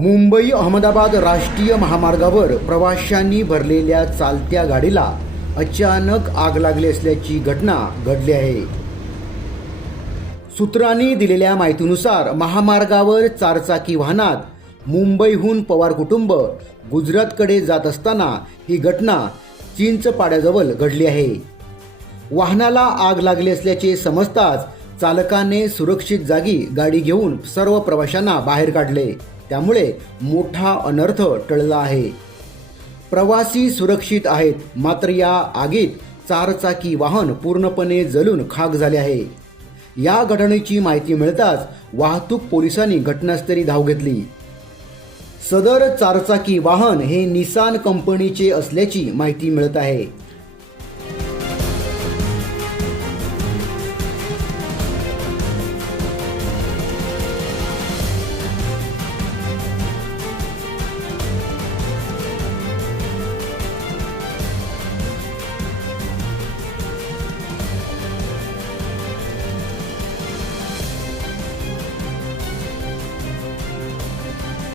मुंबई अहमदाबाद राष्ट्रीय महामार्गावर प्रवाशांनी भरलेल्या चालत्या गाडीला अचानक आग लागली असल्याची घटना घडली आहे। सूत्रांनी दिलेल्या माहितीनुसार महामार्गावर चारचाकी वाहनात मुंबईहून पवार कुटुंब गुजरातकडे जात असताना ही घटना चिंचपाड्याजवळ घडली आहे। वाहनाला आग लागली असल्याचे समजताच चालकाने सुरक्षित जागी गाडी घेऊन सर्व प्रवाशांना बाहेर काढले, त्यामुळे मोठा अनर्थ टळला आहे। प्रवासी सुरक्षित आहेत, मात्र या आगीत चारचाकी वाहन पूर्णपणे जळून खाक झाले आहे। या घटनेची माहिती मिळताच वाहतूक पोलिसांनी घटनास्थळी धाव घेतली। सदर चारचाकी वाहन हे निसान कंपनीचे असल्याची माहिती मिळत आहे।